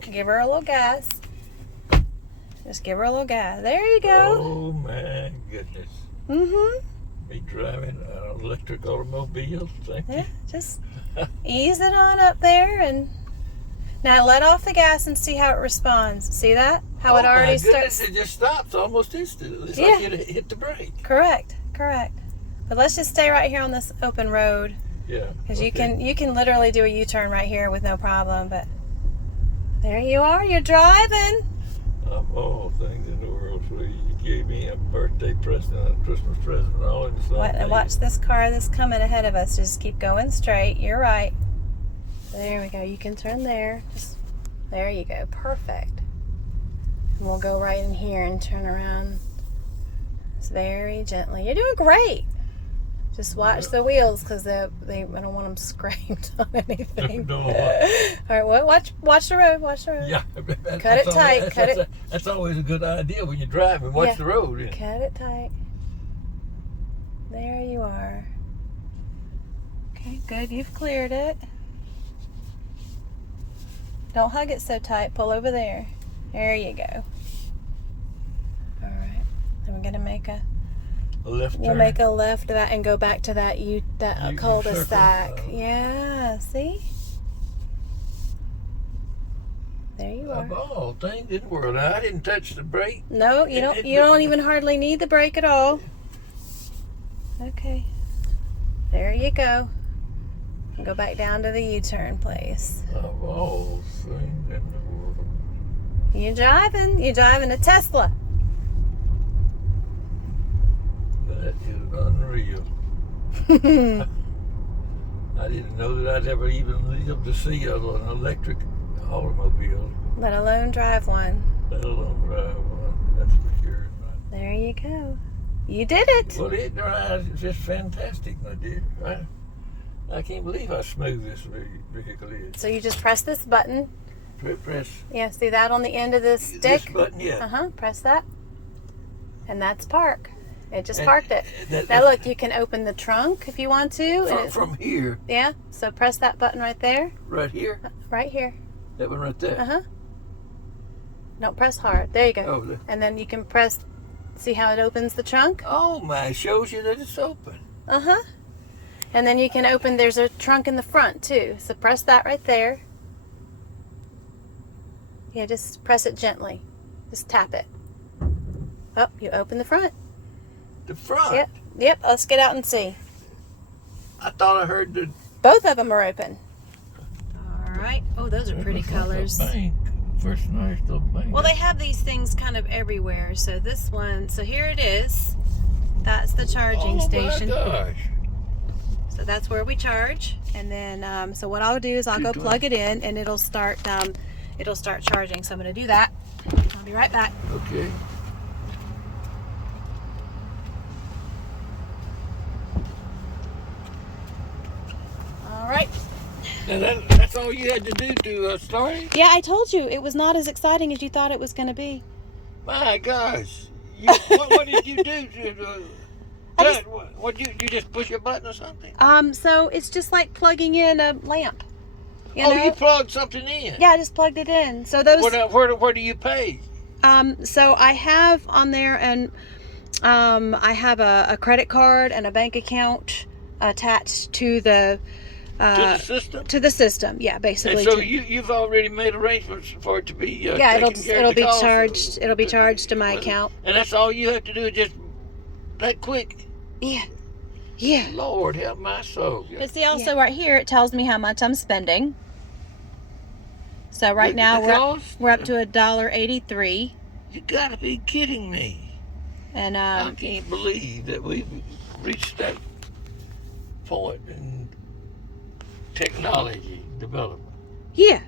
give her a little gas. Just give her a little gas. There you go. Oh my goodness. Be driving an electric automobile. Thank you. Just ease it on up there, and now let off the gas and see how it responds. See that? How it already starts. It just stops almost instantly. It's like it hit the brake. Correct. But let's just stay right here on this open road. Yeah. Because you can literally do a U-turn right here with no problem. But there you are. You're driving. Of all things in the world, sweetie, you gave me a birthday present and a Christmas present all in the same day. Watch this car that's coming ahead of us. Just keep going straight. You're right. There we go. You can turn there. There you go. Perfect. And we'll go right in here and turn around. It's very gently. You're doing great. Just watch the wheels, because I don't want them scraped on anything. No. All right, well, watch the road. Watch the road. Yeah. Cut it tight. That's always a good idea when you're driving. Watch the road. Yeah. Cut it tight. There you are. Okay, good. You've cleared it. Don't hug it so tight. Pull over there. There you go. All right. Then we're gonna make a left turn. We'll make a left and go back to that cul-de-sac. Yeah, see? There you are. Of all things in the world, I didn't touch the brake. No, you don't even hardly need the brake at all. Okay. There you go. Go back down to the U-turn place. Of all things in the world. You're driving a Tesla. That is unreal. I didn't know that I'd ever even live to see an electric automobile. Let alone drive one. Let alone drive one. That's for sure. There you go. You did it. Well, it drives just fantastic, my dear. I can't believe how smooth this vehicle is. So you just press this button. Press. Yeah, see that on the end of the stick? This button, yeah. Press that. And that's park. It just parked it. Now look, you can open the trunk if you want to. From here. Yeah, so press that button right there. Right here? Right here. That one right there? Don't press hard. There you go. Oh, and then you can press, see how it opens the trunk? Oh my, it shows you that it's open. And then you can open, there's a trunk in the front too. So press that right there. Yeah, just press it gently. Just tap it. Oh, you open the front. The front? Yep. Let's get out and see. I thought I heard the... Both of them are open. All right. Oh, those are pretty colors. Bank. First nice little bank. Well, they have these things kind of everywhere. So this one, so here it is. That's the charging station. Oh my gosh. So that's where we charge. And then, so what I'll do is I'll go plug it in, and it'll start charging. So I'm going to do that. I'll be right back. Okay. All right. Now that's all you had to do to start it? Yeah, I told you it was not as exciting as you thought it was going to be. My gosh. What did you do to... you just push a button or something? So it's just like plugging in a lamp. You know? You plugged something in? Yeah, I just plugged it in. So those. Where do you pay? So I have on there, and I have a credit card and a bank account attached to the. To the system? To the system, yeah, basically. And so you've already made arrangements for it to be it'll be charged. It'll be charged to my account. And that's all you have to do, is just that quick. Yeah. Lord help my soul. But see, also right here it tells me how much I'm spending. So right now we're up to $1.83. You gotta be kidding me. And I can't believe that we've reached that point in technology development. Yeah.